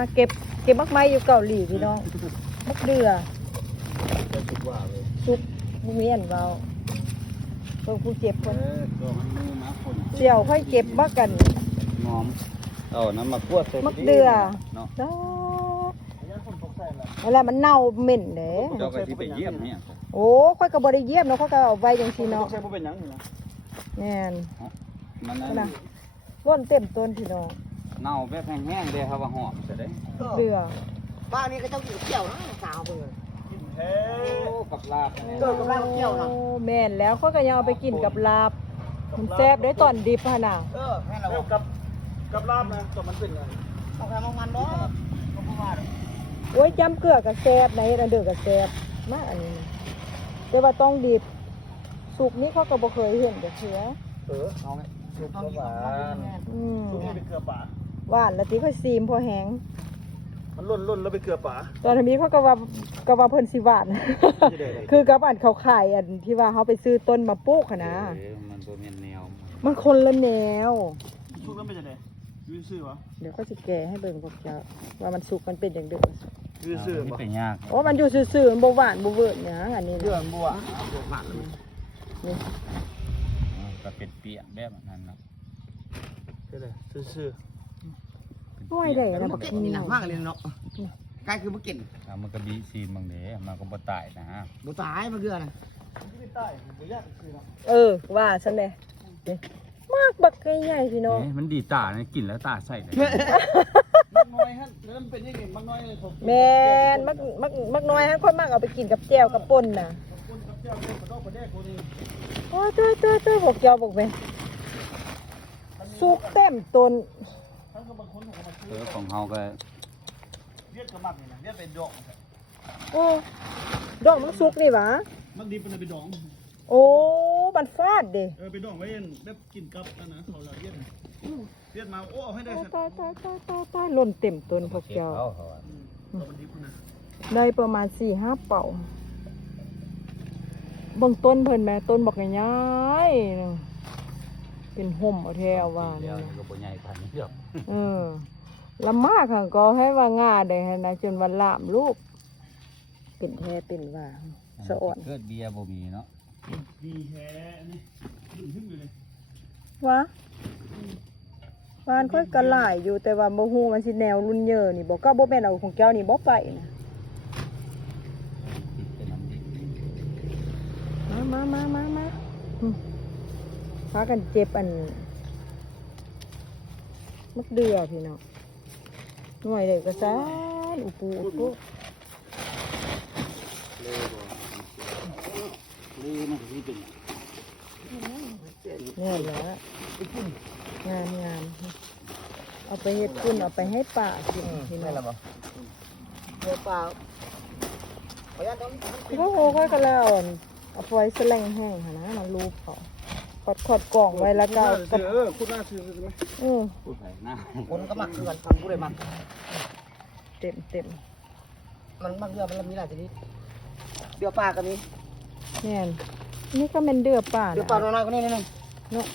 มาเก็บมักไม้อยู่เกาหลีพี่น้องมักเดือซุปบุเมียนเราเพิ่งผู้เจ็บคนเสี่ยวค่อยเก็บบักกันหอมน้ำมะกรูดใส่มักเดือเนาะอะไรมันเน่าเหม็นเด้ เจ้าก็ที่ไปเยี่ยมเนี่ยโอ้ค่อยก็บ่ได้เยี่ยมเนาะค่อยก็เอาไว้จังซี่เนาะใช่บ่เป็นหยังนี่นะแม่นมันนั่น ว่นเต็มต้นพี่น้องเน่าแบบแห้งๆเลยครับว่าหอมจะได้เดือบ้านนี้ก็ต้องกินเกี่ยวนะสาวเบิ่ง แท้ โอ้กับลาบ กับลาบเกี่ยวนะ แม่นแล้วค่อยก็ยังเอาไปกินกับลาบมันแซ่บได้ตอนดิบหั่นน่ะแม่เรา แล้วกับลาบนะตัวมันเป็นไง เอาแค่มันบ่ก็บ่ว่าดอก โอ้ยจำเกลือกับแซ่บในอันเดือกับแซ่บมากอันนี้แต่ว่าต้องดิบสุกนี่เขาก็บ่เคยเห็นจักเทื่อ เอาไงลูก เอา หวาน อยู่ ลูกนี่เป็นเกลือป่า หวานแล้วติค่อยซีมพอแห้ง มันล่นแล้วเป็นเกลือป่า ตอนนี้เขาก็ว่าเพิ่นสิหวาน คือกับอันเขาขายอันที่ว่าเขาไปซื้อต้นมาปลูกนะ มันตัวเมียนแนว มันคนละแนว ชุกแล้วเป็นจะไงยืดซื่อวะ เดี๋ยวก็จะแก่ให้เบิ่งพวกเจ้าว่ามันสุกมันเป็นอย่างเดิม ยืดซื่อ นี่ วะ เป็นยาก โอ้มันอยู่ซื่อๆมันบ่หวานบ่เวิร์ดหยังอันนี้ เดือดบัวหมัก นี่ ก็เป็นเปียกแบบนั้นนะ ก็เลยซื่อ น้อยได้นะบัก กิน นี่ นี่นะมากเลยเนาะกายคือบ่กิน มันก็บีซีบางเด้มันก็บ่ตายนะ บ่ตายมาเกลือนะ ไม่ใต้บ่ยากคือเนาะ ว่าซั่นแหละนี่มากบักใหญ่ๆพี่น้อง มันดีตาเนี่ยกินแล้วตาใส่เลย มันน้อยฮะแล้วมันเป็นยังไงมันน้อยเลยผม แม่นมักน้อยฮะคนมากเอาไปกินกับแจ่วกับป่นน่ะ คนกับเจ้าเล่นกระดอกกระแดกคนนี้ โอ้ยพวกเจ้าบอกแม่สุกเต็มต้น ทั้งกับบางคนของมันซื้อ ของเฮาก็ เรียกกระมักนี่นะเรียกเป็นดอก โอ้ดอกมันสุกนี่หวะ มันดีเป็นดอง โอ้มันฟาดเด้ เป็นดองไว้แบบกินกับนั่นนะเขาเราเรียกมาโอ้เอาให้ได้สัก ตายหล่นเต็มต้นพวกเจ้า มันดีคุณนะ ได้ประมาณ4-5 เป่าเบิ่งต้นเพิ่นแม่ต้นบักใหญ่ๆนึงเป็นห่มเอาแท้ว่า เดี นี่ ยว นะ ก็บ่ใหญ่พันเดียว ลำมากค่ะก็ให้ว่างาได้ให้นะจนวันลามลูกเป็นแท้เป็นว่าสะอ่อน เกิดเบียร์บ่มีเนาะ ดีแท้นี่ขึ้นอยู่เลยว ะวานค่อยกระหลายอยู่แต่ว่าบ่ฮู้มันสิแนวรุ่นเยอะนี่บ่ก็บ่แม่นเอาของเจ้านี่บ่ไปนะ เป็นน้ำดิบ มาพากันเจ็บอันมักเดือพี่น้องหน่วยเลยก็ซานอุปู เลยมันคือเป็น นี่แหละงามเอาไปเฮ็ดปุ้นเอาไปให้ป่ากินพี่น้อง เดี๋ยวเปล่าขออนุญาตต้อง ก็โหค่อยกันแล้วเอาไว้แสลงแห้งหั่นนะมันรูปเขาขอดกล่องไว้แล้วก็กับ คุณน่าซื้อไหม ผู้ใส่หน้า คนก็มักคือกันทำผู้ใดมัก เต็ม มันมักเกลือมันมีหลายชนิดเดี๋ยวปลาก็มี แม่นนี่ก็เป็นเดือป่า เดี๋ยวปลาน้อยๆก็นี่นี่ เนาะ